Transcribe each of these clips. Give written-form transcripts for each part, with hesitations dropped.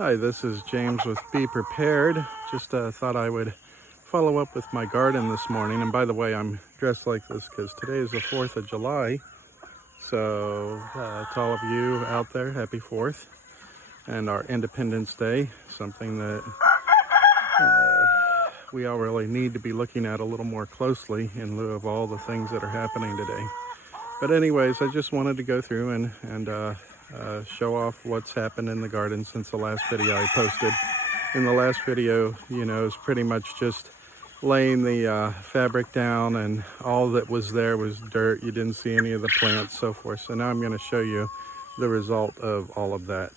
Hi, this is James with Be Prepared. Just thought I would follow up with my garden this morning. And by the way, I'm dressed like this because today is the 4th of July. So to all of you out there, happy 4th and our Independence Day, something that we all really need to be looking at a little more closely in lieu of all the things that are happening today. But anyways, I just wanted to go through and show off what's happened in the garden since the last video I posted. In the last video, is pretty much just laying the fabric down, and all that was there was dirt. You didn't see any of the plants, so forth. So now I'm going to show you the result of all of that.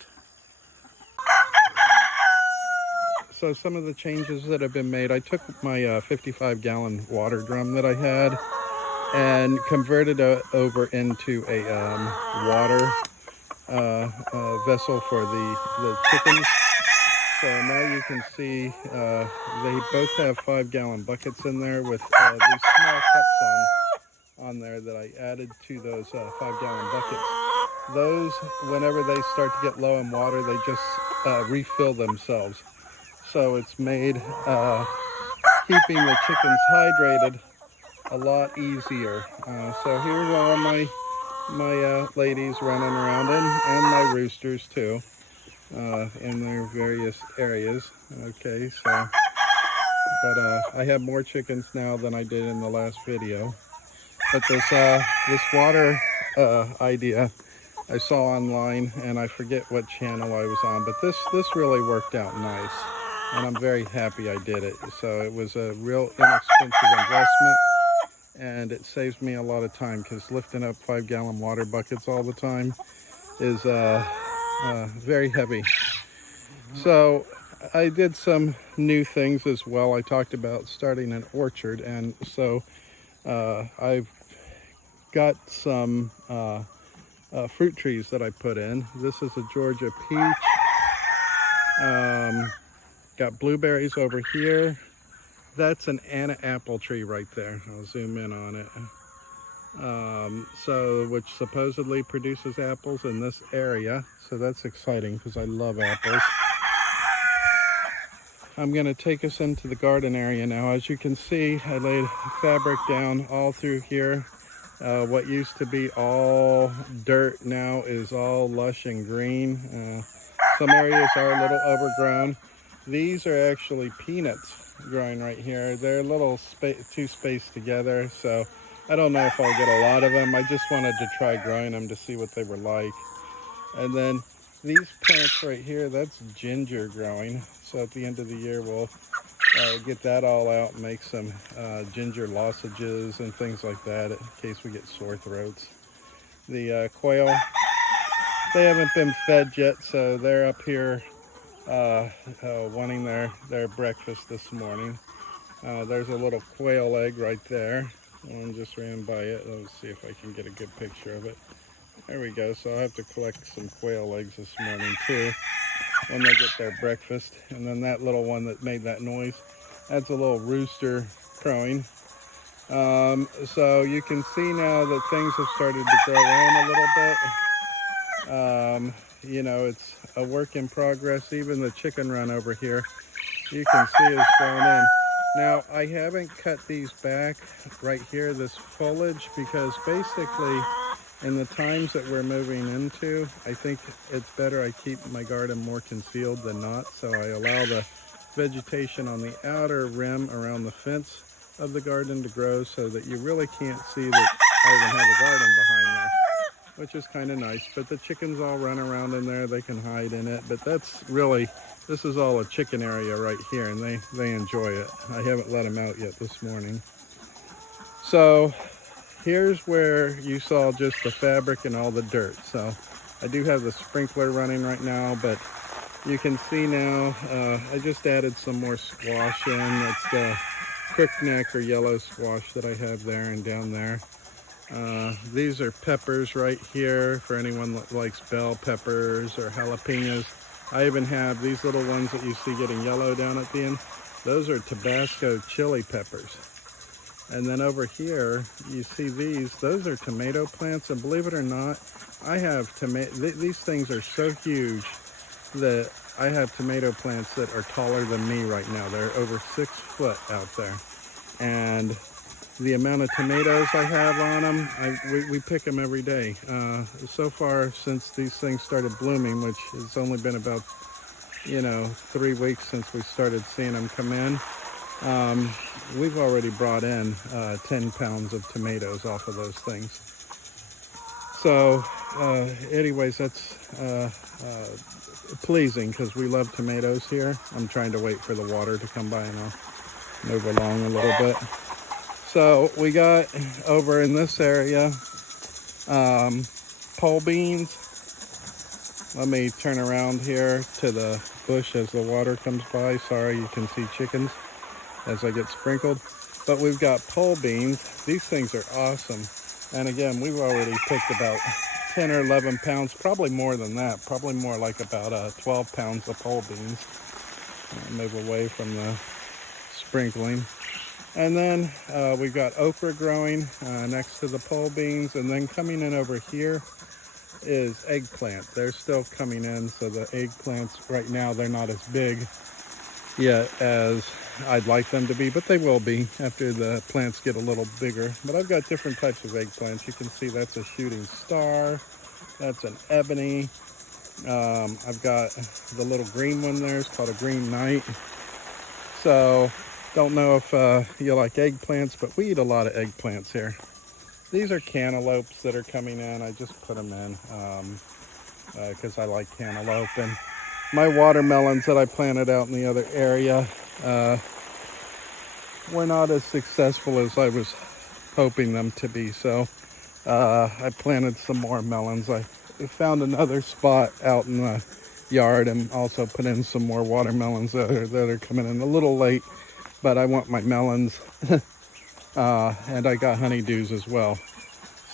So some of the changes that have been made, I took my 55-gallon water drum that I had and converted it over into a water vessel for the chickens. So now you can see they both have 5-gallon buckets in there with these small cups on there that I added to those 5-gallon buckets. Those, whenever they start to get low in water, they just refill themselves. So it's made keeping the chickens hydrated a lot easier. So here's all my ladies running around, and my roosters too, in their various areas. Okay, so but I have more chickens now than I did in the last video. But this water idea I saw online, and I forget what channel I was on, but this really worked out nice, and I'm very happy I did it. So it was a real inexpensive investment, and it saves me a lot of time, because lifting up 5-gallon water buckets all the time is very heavy. So I did some new things as well. I talked about starting an orchard, and so I've got some fruit trees that I put in. This is a Georgia peach. Got blueberries over here. That's an Anna apple tree right there. I'll zoom in on it. Which supposedly produces apples in this area. So that's exciting because I love apples. I'm going to take us into the garden area now. As you can see, I laid fabric down all through here. What used to be all dirt now is all lush and green. Some areas are a little overgrown. These are actually peanuts growing right here. They're a little too spaced together, so I don't know if I'll get a lot of them. I just wanted to try growing them to see what they were like. And then these plants right here, that's ginger growing. So at the end of the year, we'll get that all out and make some ginger lozenges and things like that in case we get sore throats. The quail, they haven't been fed yet, so they're up here wanting their breakfast this morning. There's a little quail egg right there. One just ran by it. Let's see if I can get a good picture of it. There we go. So I'll have to collect some quail eggs this morning too when they get their breakfast. And then that little one that made that noise, that's a little rooster crowing. So you can see now that things have started to grow in a little bit. It's a work in progress. Even the chicken run over here, you can see is grown in. Now, I haven't cut these back right here, this foliage, because basically in the times that we're moving into, I think it's better I keep my garden more concealed than not. So I allow the vegetation on the outer rim around the fence of the garden to grow so that you really can't see that I even have a garden behind there, which is kind of nice. But the chickens all run around in there. They can hide in it. But this is all a chicken area right here, and they enjoy it. I haven't let them out yet this morning. So here's where you saw just the fabric and all the dirt. So I do have the sprinkler running right now, but you can see now I just added some more squash in. That's the crookneck or yellow squash that I have there and down there. These are peppers right here for anyone that likes bell peppers or jalapenos. I even have these little ones that you see getting yellow down at the end. Those are Tabasco chili peppers. And then over here, you see those are tomato plants. And believe it or not, I have these things are so huge that I have tomato plants that are taller than me right now. They're over 6 foot out there. And the amount of tomatoes I have on them, we pick them every day. So far, since these things started blooming, which has only been about, 3 weeks since we started seeing them come in, we've already brought in 10 pounds of tomatoes off of those things. So anyways, that's pleasing because we love tomatoes here. I'm trying to wait for the water to come by and I'll move along a little bit. So we got over in this area pole beans. Let me turn around here to the bush as the water comes by. Sorry, you can see chickens as I get sprinkled. But we've got pole beans. These things are awesome. And again, we've already picked about 10 or 11 pounds, probably more than that, probably more like about 12 pounds of pole beans. I'll move away from the sprinkling. And then we've got okra growing next to the pole beans. And then coming in over here is eggplant. They're still coming in, so the eggplants right now, they're not as big yet as I'd like them to be, but they will be after the plants get a little bigger. But I've got different types of eggplants. You can see that's a shooting star. That's an ebony. I've got the little green one there. It's called a green knight. So don't know if you like eggplants, but we eat a lot of eggplants here. These are cantaloupes that are coming in. I just put them in because I like cantaloupe. And my watermelons that I planted out in the other area were not as successful as I was hoping them to be. So I planted some more melons. I found another spot out in the yard and also put in some more watermelons that are coming in a little late, but I want my melons. And I got honeydews as well.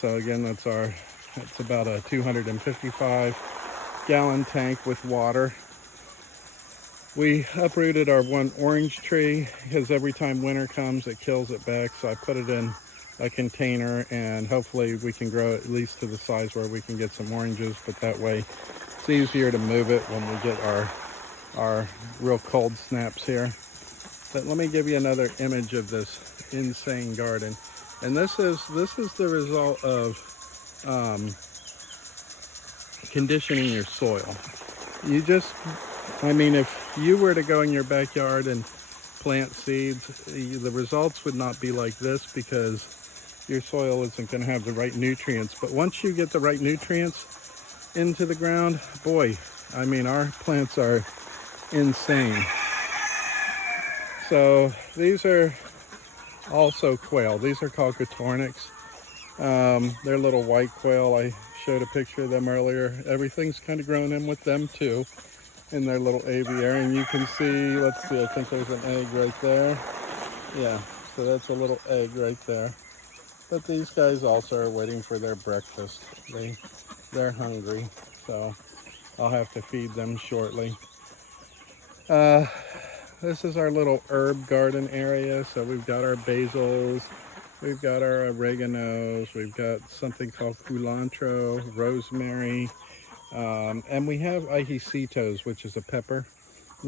So again, that's about a 255-gallon tank with water. We uprooted our one orange tree because every time winter comes, it kills it back. So I put it in a container and hopefully we can grow it at least to the size where we can get some oranges. But that way it's easier to move it when we get our real cold snaps here. But let me give you another image of this insane garden. And this is the result of conditioning your soil. If you were to go in your backyard and plant seeds, the results would not be like this because your soil isn't going to have the right nutrients. But once you get the right nutrients into the ground, boy, our plants are insane. So these are also quail. These are called cotornics. They're little white quail. I showed a picture of them earlier. Everything's kind of grown in with them too in their little aviary. And you can see, let's see, I think there's an egg right there. Yeah, so that's a little egg right there. But these guys also are waiting for their breakfast. They're hungry, so I'll have to feed them shortly. This is our little herb garden area. So we've got our basils, we've got our oreganos, we've got something called culantro, rosemary, and we have ajicitos, which is a pepper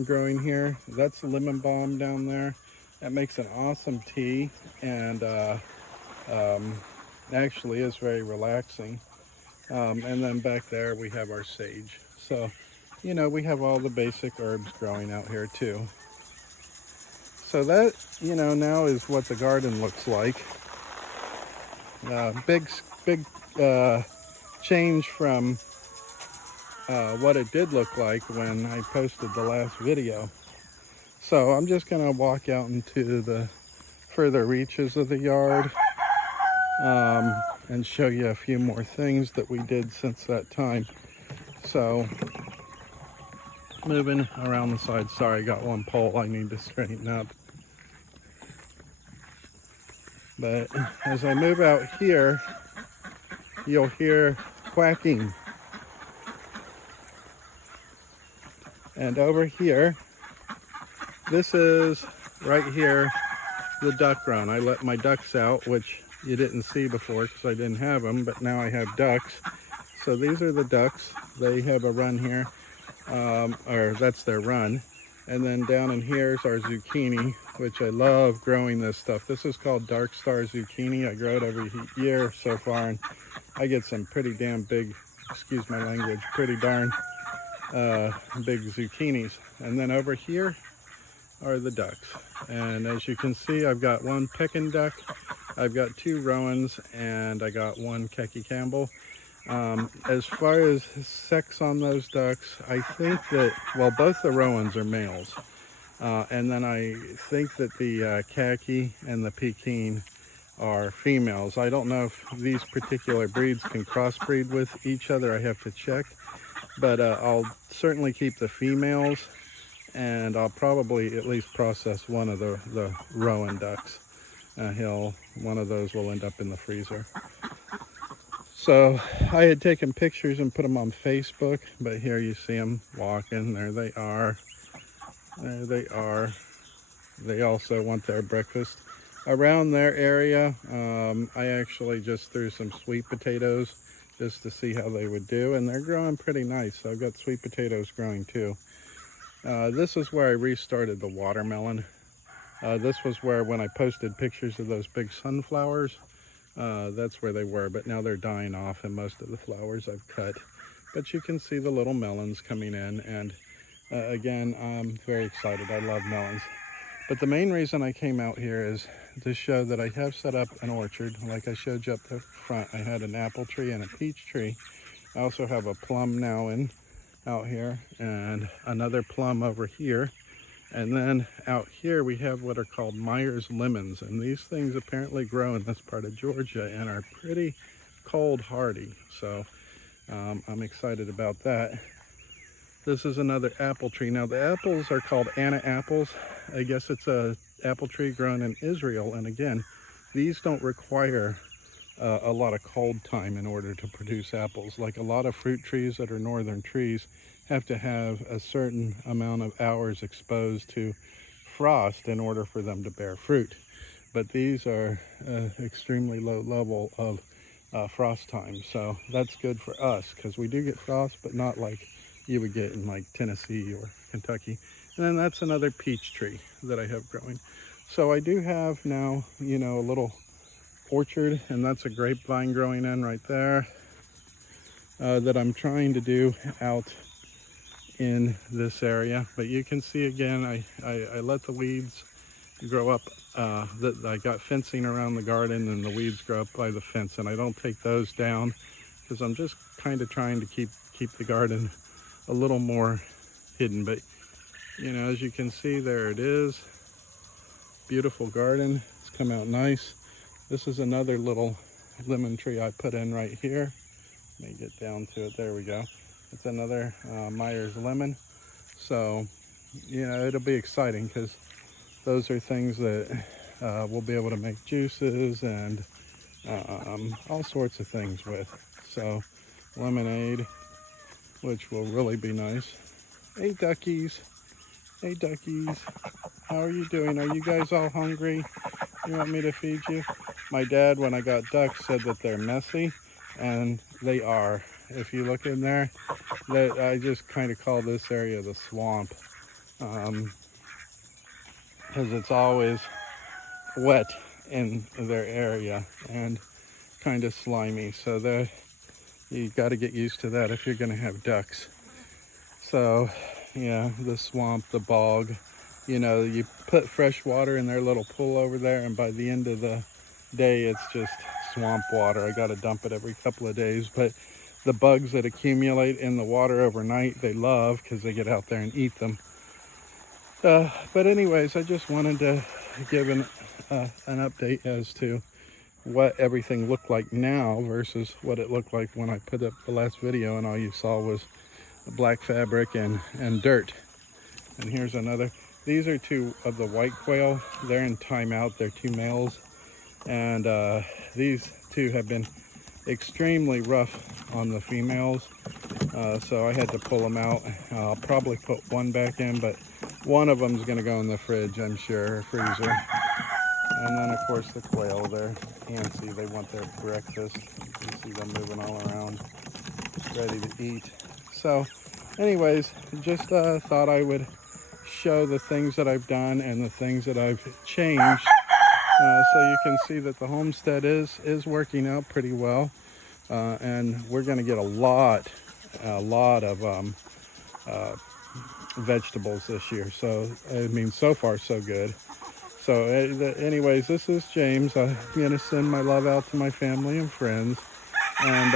growing here. That's lemon balm down there. That makes an awesome tea and actually is very relaxing. And then back there we have our sage. So, we have all the basic herbs growing out here too. So that, now is what the garden looks like. Big change from what it did look like when I posted the last video. So I'm just going to walk out into the further reaches of the yard and show you a few more things that we did since that time. So moving around the side. Sorry, I got one pole I need to straighten up. But as I move out here, you'll hear quacking. And over here, this is right here, the duck run. I let my ducks out, which you didn't see before because I didn't have them, but now I have ducks. So these are the ducks. They have a run here. or that's their run. And then down in here is our zucchini, which I love growing this stuff. This is called Dark Star zucchini. I grow it every year so far, and I get some pretty damn big, excuse my language, pretty darn big zucchinis. And then over here are the ducks. And as you can see, I've got one Pekin duck, I've got 2 Rowans, and I got 1 Kecky Campbell. As far as sex on those ducks, I think that, well, both the Rowans are males. And then I think that the khaki and the Peking are females. I don't know if these particular breeds can crossbreed with each other. I have to check. But I'll certainly keep the females, and I'll probably at least process one of the Rowan ducks. One of those will end up in the freezer. So I had taken pictures and put them on Facebook, but here you see them walking. There they are. There they are. They also want their breakfast. Around their area, I actually just threw some sweet potatoes just to see how they would do, and they're growing pretty nice. So I've got sweet potatoes growing too. This is where I restarted the watermelon. This was where, when I posted pictures of those big sunflowers, that's where they were, but now they're dying off, and most of the flowers I've cut. But you can see the little melons coming in, and again, I'm very excited. I love melons. But the main reason I came out here is to show that I have set up an orchard. Like I showed you up the front, I had an apple tree and a peach tree. I also have a plum now out here, and another plum over here. And then out here we have what are called Myers lemons, and these things apparently grow in this part of Georgia and are pretty cold hardy. So I'm excited about that. This is another apple tree. Now the apples are called Anna apples. I guess it's a apple tree grown in Israel, and again, these don't require a lot of cold time in order to produce apples. Like a lot of fruit trees that are northern trees have to have a certain amount of hours exposed to frost in order for them to bear fruit. But these are extremely low level of frost time, so that's good for us because we do get frost, but not like you would get in like Tennessee or Kentucky. And then that's another peach tree that I have growing. So I do have now, you know, a little orchard, and that's a grapevine growing in right there that I'm trying to do out in this area. But you can see again, I let the weeds grow up. I got fencing around the garden, and the weeds grow up by the fence, and I don't take those down because I'm just kind of trying to keep the garden a little more hidden. But you know, as you can see, there it is. Beautiful garden. It's come out nice. This is another little lemon tree I put in right here. Let me get down to it. There we go. It's another Myers lemon. So, you know, it'll be exciting because those are things that we'll be able to make juices and all sorts of things with. So, lemonade, which will really be nice. Hey, duckies. Hey, duckies. How are you doing? Are you guys all hungry? You want me to feed you? My dad, when I got ducks, said that they're messy, and they are. If you look in there, that I just kind of call this area the swamp, because it's always wet in their area and kind of slimy. So you got to get used to that if you're going to have ducks. So yeah, the swamp, the bog, you know, you put fresh water in their little pool over there, and by the end of the day, it's just swamp water. I got to dump it every couple of days. But the bugs that accumulate in the water overnight, they love because they get out there and eat them. But anyways, I just wanted to give an update as to what everything looked like now versus what it looked like when I put up the last video and all you saw was black fabric and dirt. And here's another. These are 2 of the white quail. They're in timeout. They're 2 males, and these 2 have been extremely rough on the females, so I had to pull them out. I'll probably put one back in, but one of them is going to go in the fridge, I'm sure, or freezer. And then of course the quail, they're antsy. They want their breakfast. You can see them moving all around, ready to eat. So anyways, just thought I would show the things that I've done and the things that I've changed, so you can see that the homestead is working out pretty well, and we're going to get a lot of vegetables this year. So I mean, so far so good. So anyways, this is James. I'm going to send my love out to my family and friends, and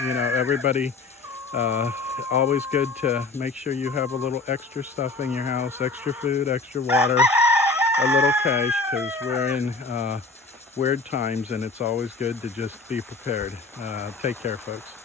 everybody, always good to make sure you have a little extra stuff in your house, extra food, extra water, a little cash, because we're in weird times, and it's always good to just be prepared. Take care, folks.